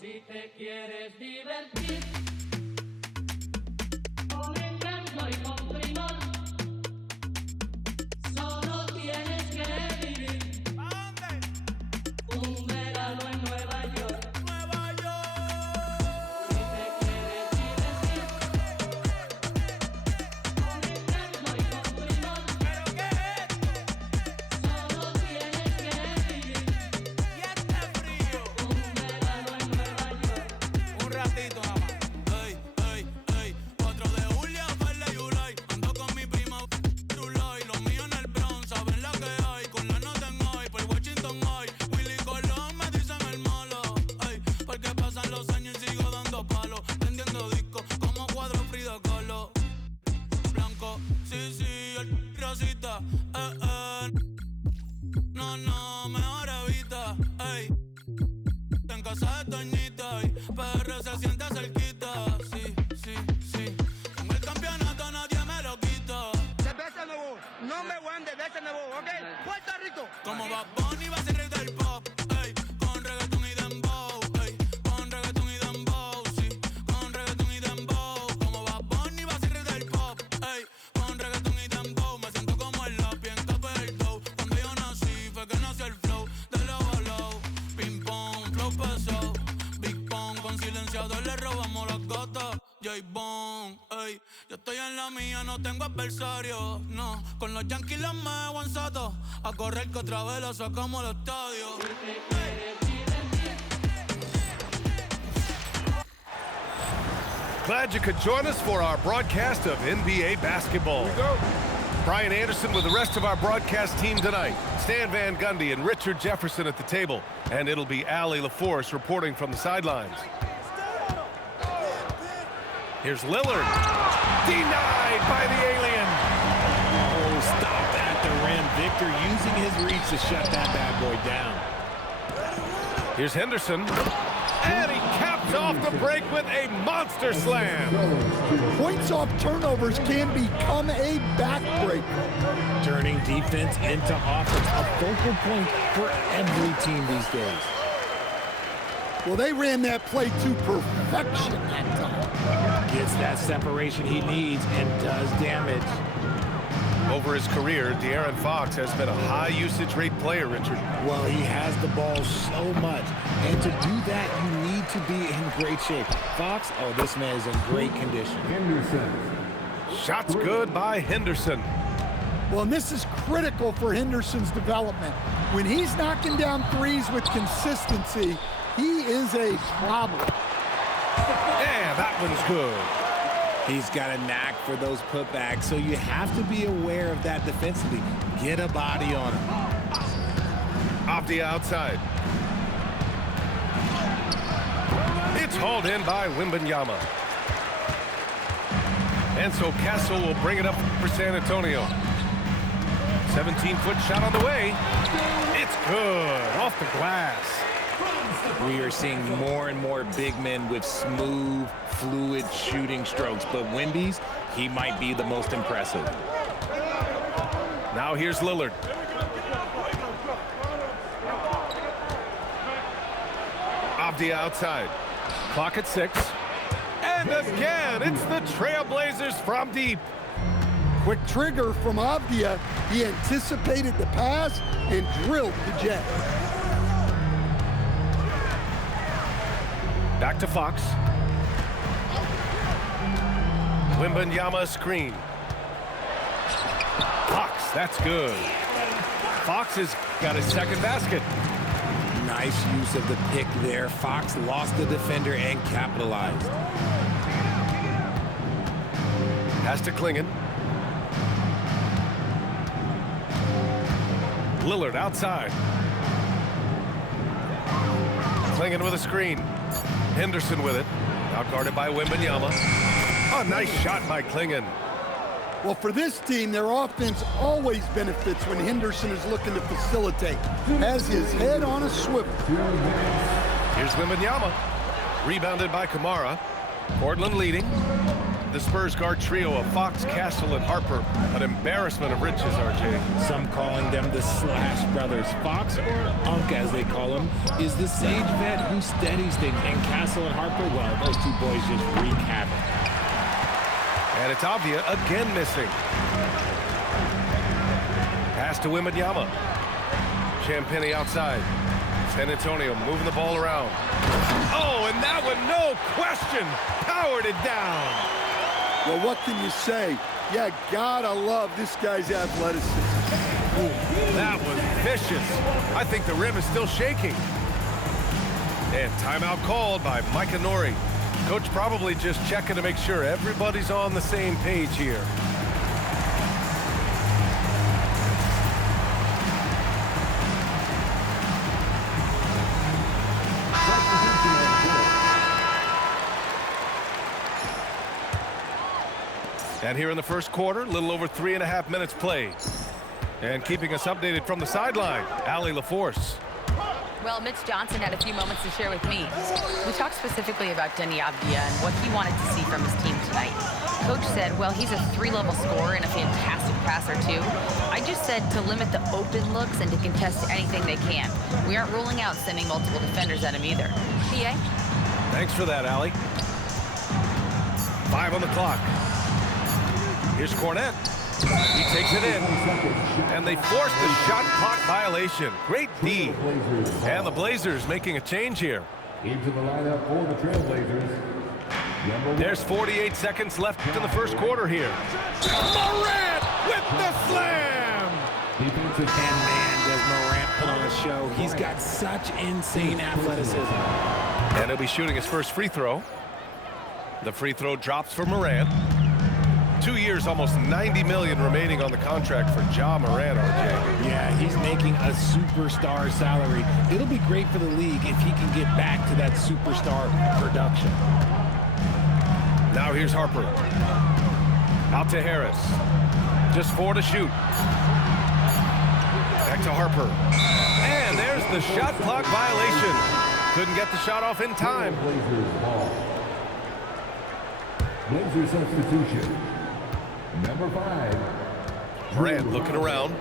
Si te quieres divertir con encanto y con primor, solo tienes que vivir un verano en Nueva York. Nueva York. Si te quieres divertir con encanto y con primor, ¿Pero qué es? solo tienes que vivir Y este frío. un verano en Nueva York. Un ratito nada más. Ey, ey, ey. 4 de julio, Farley y Ulay. Ando con mi prima Tulay. Los míos en el Bronx, saben lo que hay. Con la nota en hoy, por Washington hoy. Willy Colón me dicen el malo. Ey, porque pasan los años y sigo dando palos. Vendiendo discos como cuadro Frida Kahlo. Blanco, sí, sí, el rosita. No, no, mejor evita. Ey. En casa de Toñita y PR se siente cerquita. Sí, sí, sí. Con el campeonato nadie me lo quita. Cerveza nuevo, number one de cerveza nuevo, ¿ok? Puerto Rico. Como Bad Bunny va a ser rey del pop. Ey, con reggaeton y dembow. Ey, con reggaeton y dembow. Sí, con reggaeton y dembow. Como Bad Bunny va a ser rey del pop. Ey, con reggaeton y dembow. Me siento como el lápiz en capa del dough. Cuando yo nací fue que nació el flow de low a low. Ping pong, flow pesado. Big pong, con silenciador le robamos las gotas. J-Bone, ey, yo estoy en la mía, no tengo adversario. No, con los Yankees los me Juan Soto. A correr que otra vez lo sacamos al estadio. Glad you could join us for our broadcast of NBA basketball. Brian Anderson with the rest of our broadcast team tonight. Stan Van Gundy and Richard Jefferson at the table. And it'll be Allie LaForce reporting from the sidelines. Here's Lillard. Denied by the alien. Oh, stop at the rim. Victor using his reach to shut that bad boy down. Here's Henderson. And he caps off the break with a monster slam. Points off turnovers can become a backbreaker. Turning defense into offense, a focal point for every team these days. Well, they ran that play to perfection that time. Gets that separation he needs and does damage. Over his career, De'Aaron Fox has been a high-usage rate player, Richard. Well, he has the ball so much, and to do that, you need to be in great shape. Fox, oh, this man is in great condition. Shots good by Henderson. Well, and this is critical for Henderson's development. When he's knocking down threes with consistency, he is a problem. Yeah, that one's good. He's got a knack for those putbacks, so you have to be aware of that defensively. Get a body on him. Off the outside. It's hauled in by Wembanyama. And so Castle will bring it up for San Antonio. 17-foot shot on the way. It's good, off the glass. We are seeing more and more big men with smooth, fluid shooting strokes, but Wemby's, he might be the most impressive. Now here's Lillard. Off the outside. Clock at 6. And again, it's the Trailblazers from deep. Quick trigger from Avdia. He anticipated the pass and drilled the jet. Back to Fox. Wembanyama screen. Fox, that's good. Fox has got his second basket. Nice use of the pick there. Fox lost the defender and capitalized. Pass to Klingon. Lillard outside. Klingon with a screen. Henderson with it. Out guarded by Wembanyama. Oh, nice shot by Klingon. Well, for this team, their offense always benefits when Henderson is looking to facilitate. Has his head on a swivel. Here's Wembanyama. Rebounded by Kamara. Portland leading. The Spurs guard trio of Fox, Castle, and Harper. An embarrassment of riches, RJ. Some calling them the Slash Brothers. Fox, or Unk as they call him, is the sage vet who steadies things. And Castle and Harper, well, those two boys just wreak havoc. And it's Avdia again missing. Pass to Wembanyama. Champagny outside. San Antonio moving the ball around. Oh, and that one, no question, powered it down. Well, what can you say? Yeah, gotta love this guy's athleticism. That was vicious. I think the rim is still shaking. And timeout called by Micah Nori. Coach probably just checking to make sure everybody's on the same page here. And here in the first quarter, a little over 3.5 minutes played. And keeping us updated from the sideline, Allie LaForce. Well, Mitch Johnson had a few moments to share with me. We talked specifically about Denny Avdia and what he wanted to see from his team tonight. Coach said, well, he's a 3-level scorer and a fantastic passer, too. I just said to limit the open looks and to contest anything they can. We aren't ruling out sending multiple defenders at him either. PA? Thanks for that, Allie. 5 on the clock. Here's Cornette. He takes it in, and they force the shot clock violation. Great D. And the Blazers making a change here. Into the lineup for the Trailblazers. There's 48 seconds left in the first quarter here. Morant with the slam! Defensive And man, does Morant put on a show. He's got such insane athleticism. And he'll be shooting his first free throw. The free throw drops for Morant. 2 years, almost $90 million remaining on the contract for Ja Morant, RJ. Yeah, he's making a superstar salary. It'll be great for the league if he can get back to that superstar production. Now here's Harper. Out to Harris. Just 4 to shoot. Back to Harper. And there's the shot clock violation. Couldn't get the shot off in time. Blazer substitution. Number 5. Morant looking around.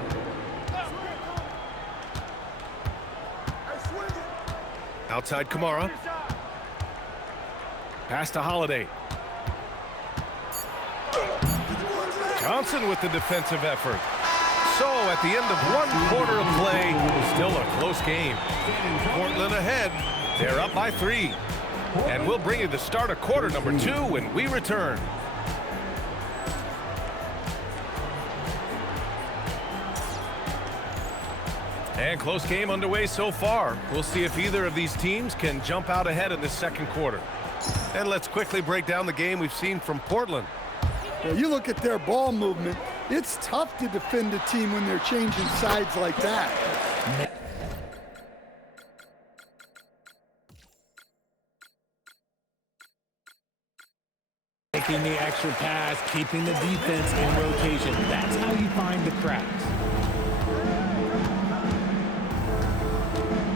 Outside Kamara. Pass to Holiday. Johnson with the defensive effort. So at the end of 1 quarter of play, still a close game. Portland ahead. They're up by 3. And we'll bring you the start of quarter number 2 when we return. And close game underway so far. We'll see if either of these teams can jump out ahead in this second quarter. And let's quickly break down the game we've seen from Portland. Well, you look at their ball movement, it's tough to defend a team when they're changing sides like that. Making the extra pass, keeping the defense in rotation. That's how you find the cracks.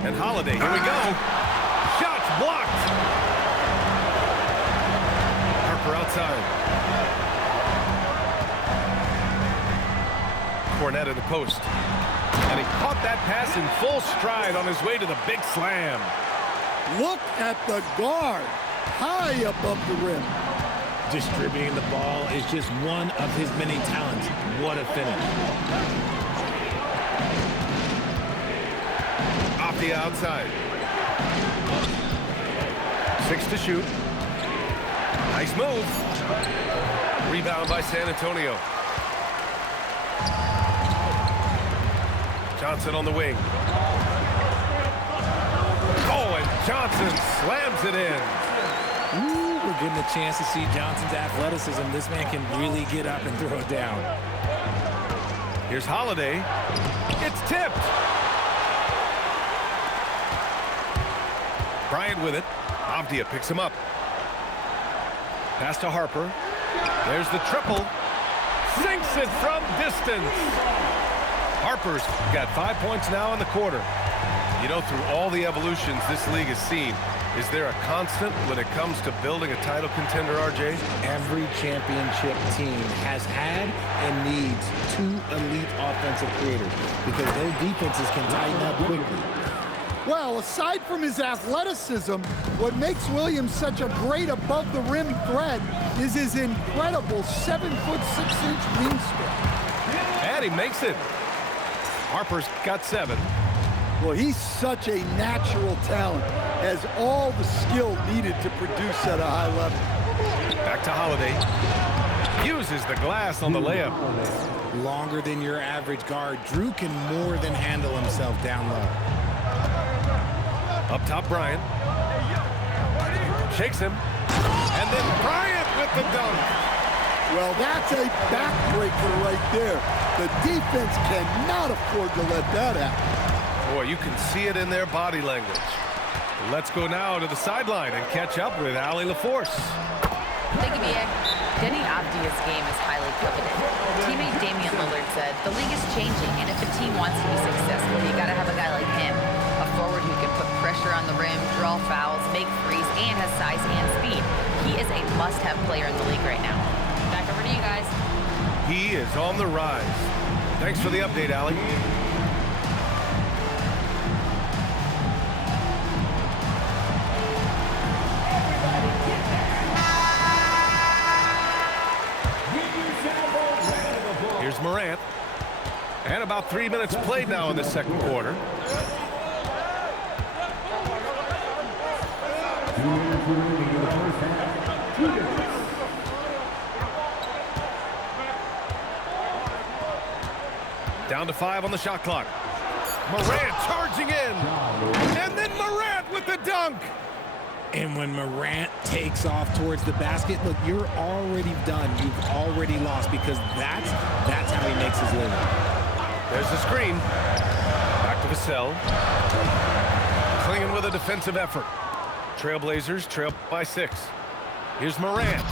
And Holiday, here we go. Shots blocked. Harper outside. Cornette in the post. And he caught that pass in full stride on his way to the big slam. Look at the guard, high above the rim. Distributing the ball is just one of his many talents. What a finish. Off the outside. 6 to shoot. Nice move. Rebound by San Antonio. Johnson on the wing. Oh, and Johnson slams it in. Ooh, we're getting a chance to see Johnson's athleticism. This man can really get up and throw it down. Here's Holiday. It's tipped. Bryant with it. Avdia picks him up. Pass to Harper. There's the triple. sinks it from distance. Harper's got 5 points now in the quarter. You know, through all the evolutions this league has seen, is there a constant when it comes to building a title contender, RJ? Every championship team has had and needs 2 elite offensive creators because their defenses can tighten up quickly. Well, aside from his athleticism, what makes Williams such a great above-the-rim threat is his incredible 7'6" wingspan. And he makes it. Harper's got 7. Well, he's such a natural talent, has all the skill needed to produce at a high level. Back to Holiday. Uses the glass on the layup. Longer than your average guard, Drew can more than handle himself down low. Up top, Bryant. Shakes him. And then Bryant with the dunk. Well, that's a backbreaker right there. The defense cannot afford to let that happen. Boy, you can see it in their body language. Let's go now to the sideline and catch up with Allie LaForce. Thank you, B.A. Denny Avdia's game is highly coveted. Teammate Damian Lillard said, the league is changing, and if a team wants to be successful, you got to have a guy like him. A forward who can put pressure on the rim, draw fouls, make threes, and has size and speed. He is a must-have player in the league right now. Back over to you guys. He is on the rise. Thanks for the update, Allie. Here's Morant. And about 3 minutes played now in the second quarter. 2 minutes remaining in the first half. 2 minutes. Down to 5 on the shot clock. Morant charging in. And then Morant with the dunk. And when Morant takes off towards the basket, look, you're already done. You've already lost because that's how he makes his living. There's the screen. Back to Vassell. Clinging with a defensive effort. Trailblazers trail by 6. Here's Morant.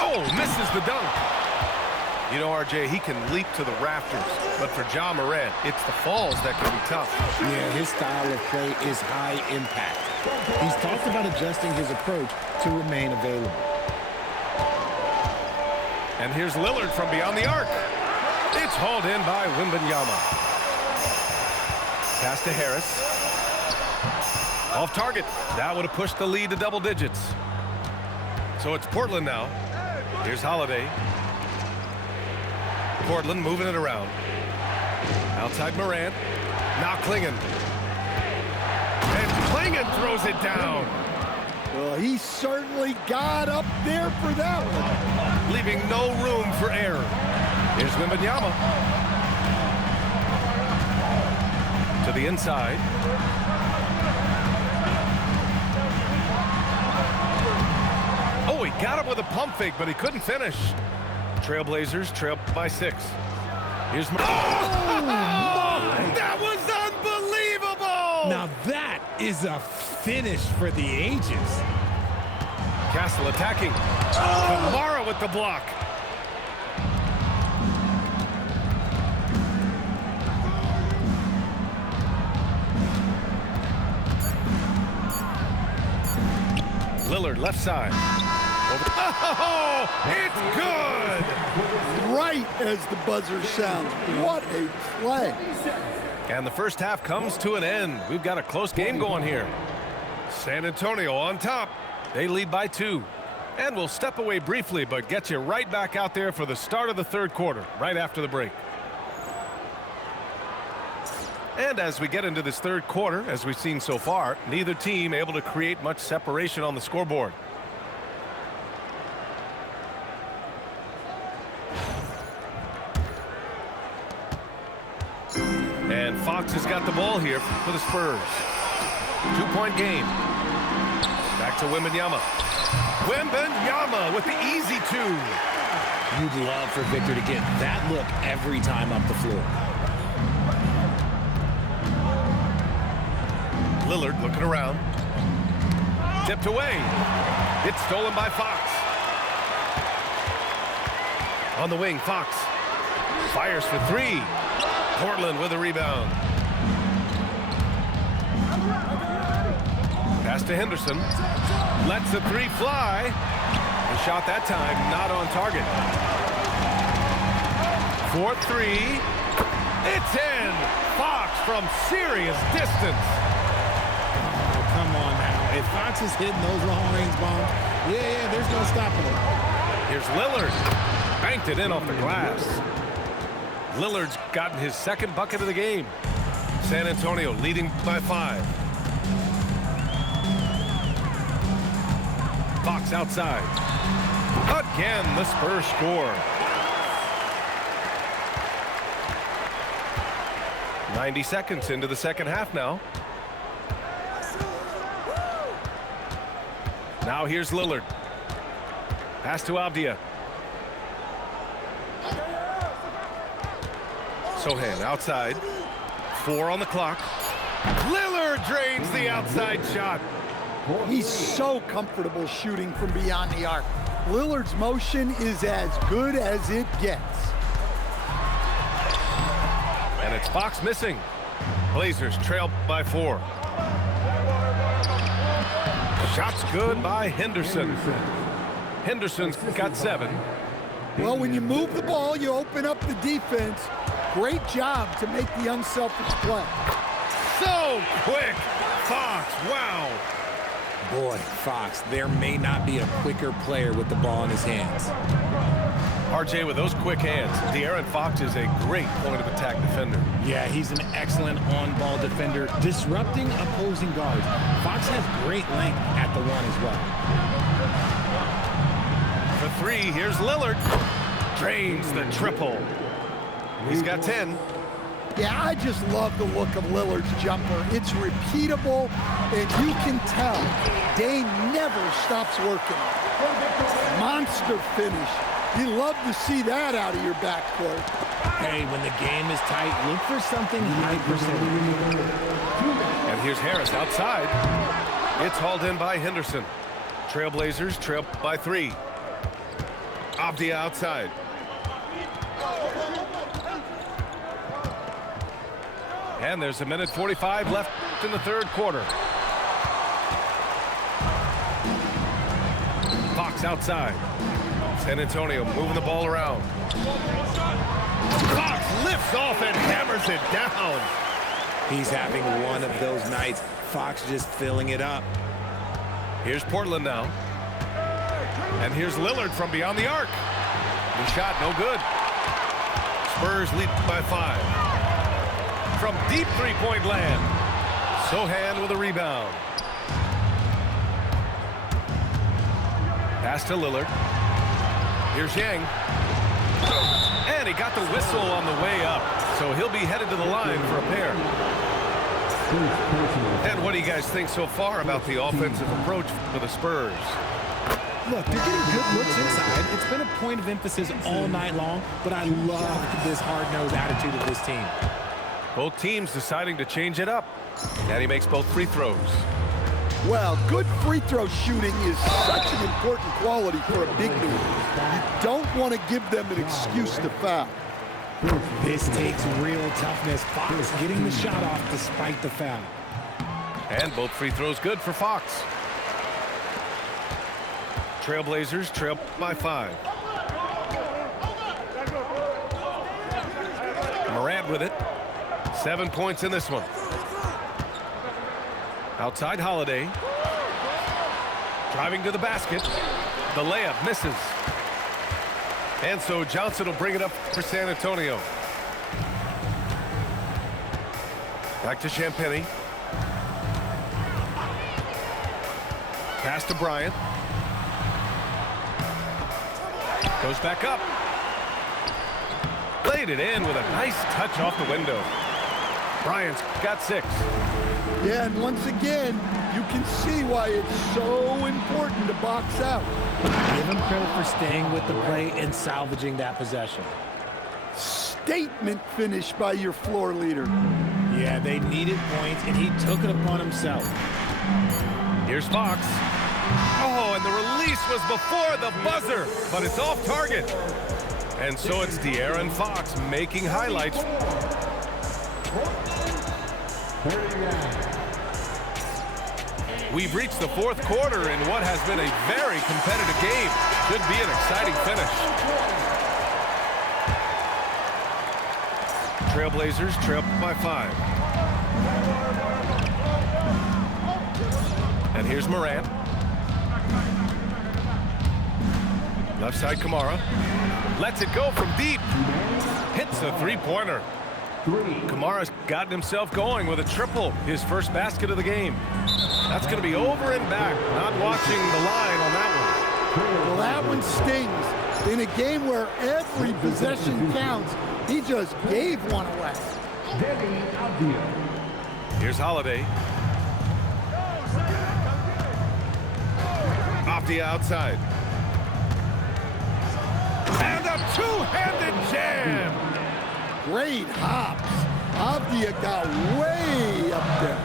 Oh, misses the dunk. You know, RJ, he can leap to the rafters, but for Ja Morant, it's the falls that can be tough. Yeah, his style of play is high impact. He's talked about adjusting his approach to remain available. And here's Lillard from beyond the arc. It's hauled in by Wembanyama. Pass to Harris. Off target. That would have pushed the lead to double digits. So it's Portland now. Here's Holiday. Portland moving it around. Outside Morant. Now Klingon. And Klingon throws it down. Well, he certainly got up there for that one. Leaving no room for error. Here's Wembanyama. To the inside. Oh, he got him with a pump fake, but he couldn't finish. Trailblazers trail by 6. Here's oh, that was unbelievable! Now that is a finish for the ages. Castle attacking. Kamara with the block. Lillard left side. Oh, it's good! Right as the buzzer sounds. What a play. And the first half comes to an end. We've got a close game going here. San Antonio on top. They lead by 2. And we'll step away briefly, but get you right back out there for the start of the third quarter, right after the break. And as we get into this third quarter, as we've seen so far, neither team able to create much separation on the scoreboard. And Fox has got the ball here for the Spurs. 2-point game. Back to Wembanyama. Wembanyama with the easy 2. You'd love for Victor to get that look every time up the floor. Lillard looking around. Tipped away. It's stolen by Fox. On the wing, Fox fires for three. Portland with a rebound. Pass to Henderson. Lets the three fly. The shot that time not on target. 4-3. It's in. Fox from serious distance. Oh, come on now. If Fox is hitting those long-range bombs, yeah, there's no stopping him. Here's Lillard. Banked it in off the glass. Lillard's gotten his second bucket of the game. San Antonio leading by 5. Fox outside. Again, the Spurs score. 90 seconds into the second half now. Now here's Lillard. Pass to Avdia. Sohan outside. 4 on the clock. Lillard drains the outside shot. He's so comfortable shooting from beyond the arc. Lillard's motion is as good as it gets. And it's Fox missing. Blazers trail by 4. Shot's good by Henderson. Henderson's got 7. Well, when you move the ball, you open up the defense. Great job to make the unselfish play. So quick. Fox, wow. Boy, Fox, there may not be a quicker player with the ball in his hands. RJ, with those quick hands, De'Aaron Fox is a great point-of-attack defender. Yeah, he's an excellent on-ball defender, disrupting opposing guards. Fox has great length at the one as well. For 3, here's Lillard. Drains the triple. He's got 10. Yeah, I just love the look of Lillard's jumper. It's repeatable, and you can tell Dame never stops working. Monster finish. You love to see that out of your backcourt. Hey, when the game is tight, look for something high percentage. And here's Harris outside. It's hauled in by Henderson. Trailblazers trail by 3. Avdia outside. And there's a minute 45 left in the third quarter. Fox outside. San Antonio moving the ball around. Fox lifts off and hammers it down. He's having one of those nights. Fox just filling it up. Here's Portland now. And here's Lillard from beyond the arc. The shot no good. Spurs lead by 5. From deep three-point land. Sohan with a rebound. Pass to Lillard. Here's Yang. And he got the whistle on the way up. So he'll be headed to the line for a pair. And what do you guys think so far about the offensive approach for the Spurs? Look, they're getting good looks inside. It's been a point of emphasis all night long, but I love this hard-nosed attitude of this team. Both teams deciding to change it up. And he makes both free throws. Well, good free throw shooting is such an important quality for a big man. You don't want to give them an excuse to foul. This takes real toughness. Fox getting the shot off despite the foul. And both free throws good for Fox. Trailblazers trail by 5. Morant with it. 7 points in this one. Outside Holiday. Driving to the basket. The layup misses. And so Johnson will bring it up for San Antonio. Back to Champagny. Pass to Bryant. Goes back up. Laid it in with a nice touch off the window. Bryant's got 6. Yeah, and once again, you can see why it's so important to box out. Give him credit for staying with the play and salvaging that possession. Statement finish by your floor leader. Yeah, they needed points, and he took it upon himself. Here's Fox. Oh, and the release was before the buzzer, but it's off target. And so it's De'Aaron Fox making highlights. We've reached the fourth quarter in what has been a very competitive game. Should be an exciting finish. Trailblazers trail by 5. And here's Morant. Left side Kamara. Lets it go from deep. Hits a three-pointer. Kamara's gotten himself going with a triple. His first basket of the game. That's going to be over and back. Not watching the line on that one. Well, that one stings. In a game where every possession counts, he just gave one away. Here's Holiday. Off the outside. And a two-handed jam. Great hops. Avdia got way up there.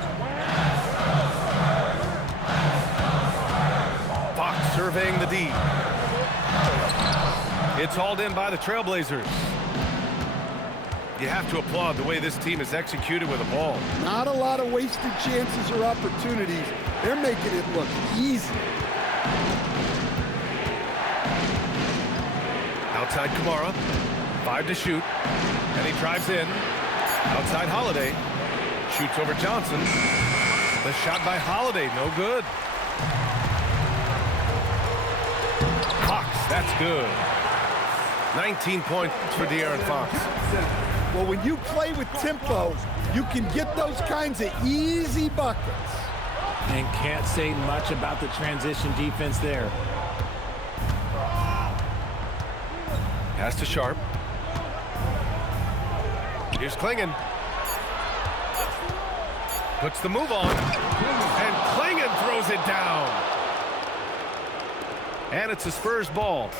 Fox surveying the D. It's hauled in by the Trailblazers. You have to applaud the way this team is executed with the ball. Not a lot of wasted chances or opportunities. They're making it look easy. Outside Kamara. 5 to shoot. And he drives in. Outside Holiday. Shoots over Johnson. The shot by Holiday, no good. Fox, that's good. 19 points for De'Aaron Fox. Well, when you play with tempo, you can get those kinds of easy buckets. And can't say much about the transition defense there. Pass to Sharp. Here's Klingon. Puts the move on. And Klingon throws it down. And it's a Spurs ball.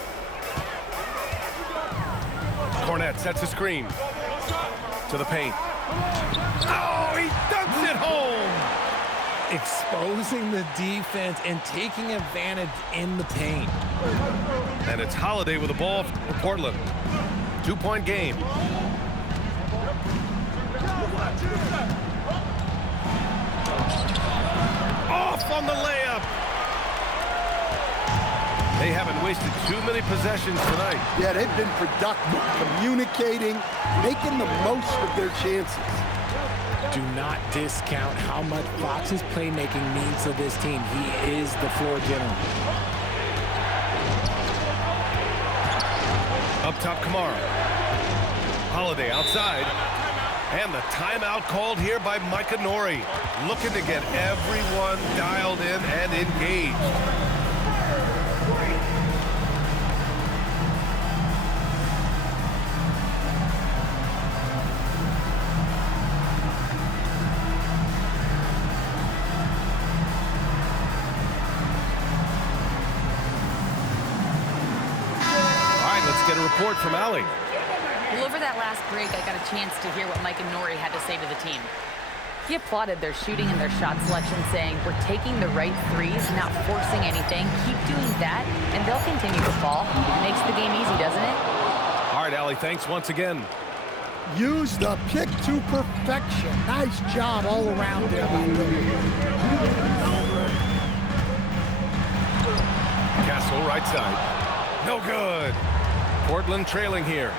Cornette sets a screen. To the paint. Oh, he dunks it home! Exposing the defense and taking advantage in the paint. And it's Holiday with the ball for Portland. 2-point game. Off on the layup. They haven't wasted too many possessions tonight. Yeah, they've been productive, communicating, making the most of their chances. Do not discount how much Fox's playmaking means to this team. He is the floor general. Up top, Kamara. Holiday outside. And the timeout called here by Micah Nori. Looking to get everyone dialed in and engaged. Get a report from Allie. Well, over that last break, I got a chance to hear what Mike and Nori had to say to the team. He applauded their shooting and their shot selection, saying, "We're taking the right threes, not forcing anything. Keep doing that, and they'll continue to fall. It makes the game easy, doesn't it?" All right, Allie, thanks once again. Use the pick to perfection. Nice job all around there. Castle, right side. No good. Portland trailing here.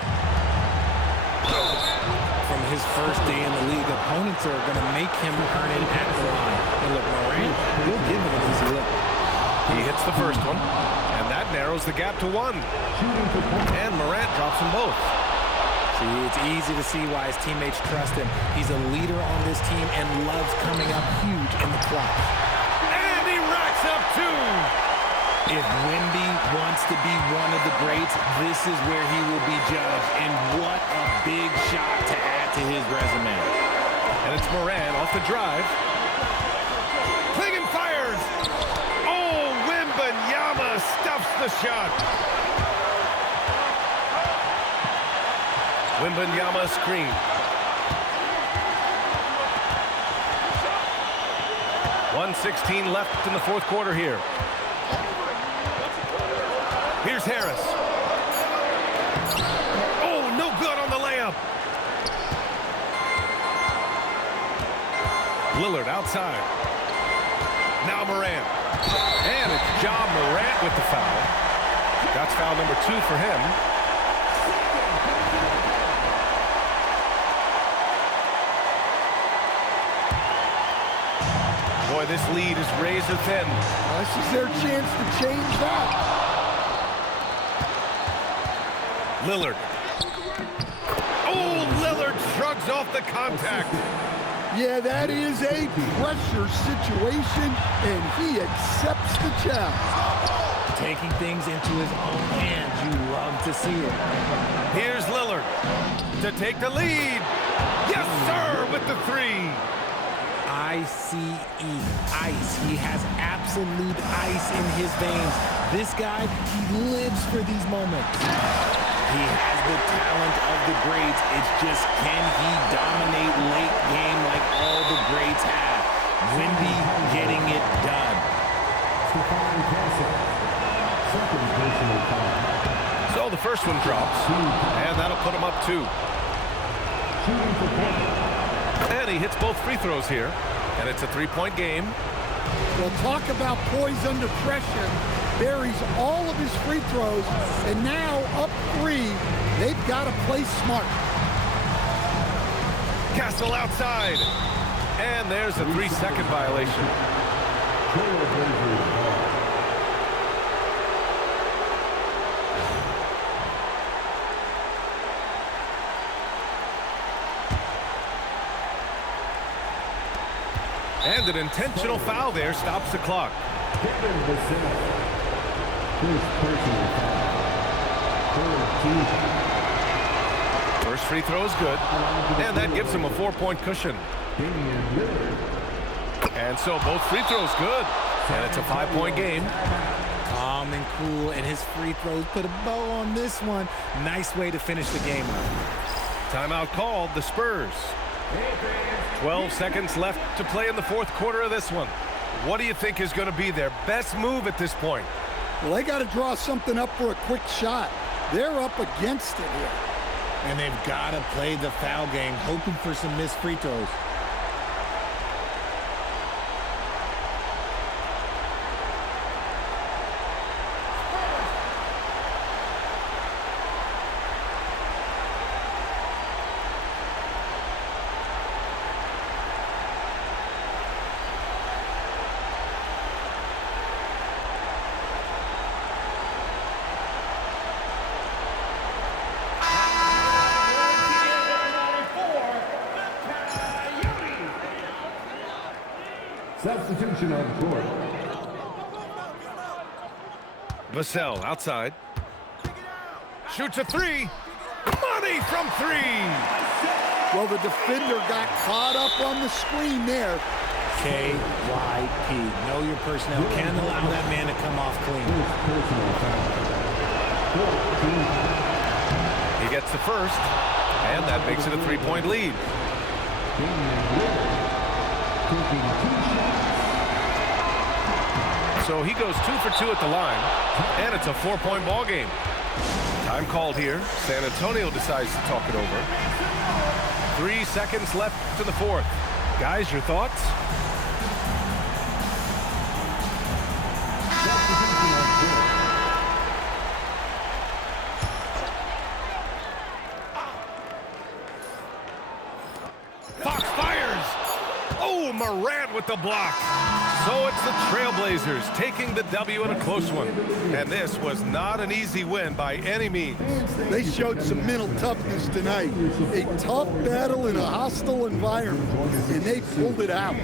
From his first day in the league, opponents are going to make him earn it at the line. And look, Morant, he'll give him an easy look. He hits the first one, and that narrows the gap to 1. And Morant drops them both. See, it's easy to see why his teammates trust him. He's a leader on this team and loves coming up huge in the clutch. And he racks up 2. If Wemby wants to be one of the greats, this is where he will be judged. And what a big shot to add to his resume. And it's Morant off the drive. Klingon fires. Oh, Wembanyama stuffs the shot. Wembanyama screen. 1:16 left in the fourth quarter here. Here's Harris. Lillard outside. Now Morant. And it's Ja Morant with the foul. That's foul number 2 for him. Boy, this lead is razor thin. This is their chance to change that. Lillard. Oh, Lillard shrugs off the contact. Yeah, that is a pressure situation, and he accepts the challenge. Taking things into his own hands. You love to see it. Here's Lillard to take the lead. Yes, sir, with the 3. ICE, ice. He has absolute ice in his veins. This guy, he lives for these moments. He has the talent of the greats. It's just, can he dominate late game like all the greats have? Wemby getting it done. So the first one drops, and that'll put him up 2. And he hits both free throws here, and it's a 3-point game. Well, talk about poise under pressure. Buries all of his free throws, and now up 3, they've got to play smart. Castle outside, and there's a 3-second violation. And an intentional foul there stops the clock. First free throw is good, and that gives him a 4-point cushion. And so both free throws good, and it's a 5-point game. Calm and cool, and his free throws put a bow on this one. Nice way to finish the game up. Timeout called, the Spurs. 12 seconds left to play in the 4th quarter of this one. What do you think is going to be their best move at this point? Well, they got to draw something up for a quick shot. They're up against it here. And they've got to play the foul game, hoping for some missed free throws. Substitution on the court. Vassell outside. Shoots a 3. Money from 3. Well, the defender got caught up on the screen there. KYP. Know your personnel. Can't allow that man to come off clean. He gets the first, and that makes it a 3-point lead. So he goes 2 for 2 at the line, and it's a 4-point ball game. Time called here. San Antonio decides to talk it over. 3 seconds left to the 4th. Guys, your thoughts? Fox fires. Oh, Morant with the block. So it's the Trailblazers taking the W in a close one. And this was not an easy win by any means. They showed some mental toughness tonight. A tough battle in a hostile environment, and they pulled it out.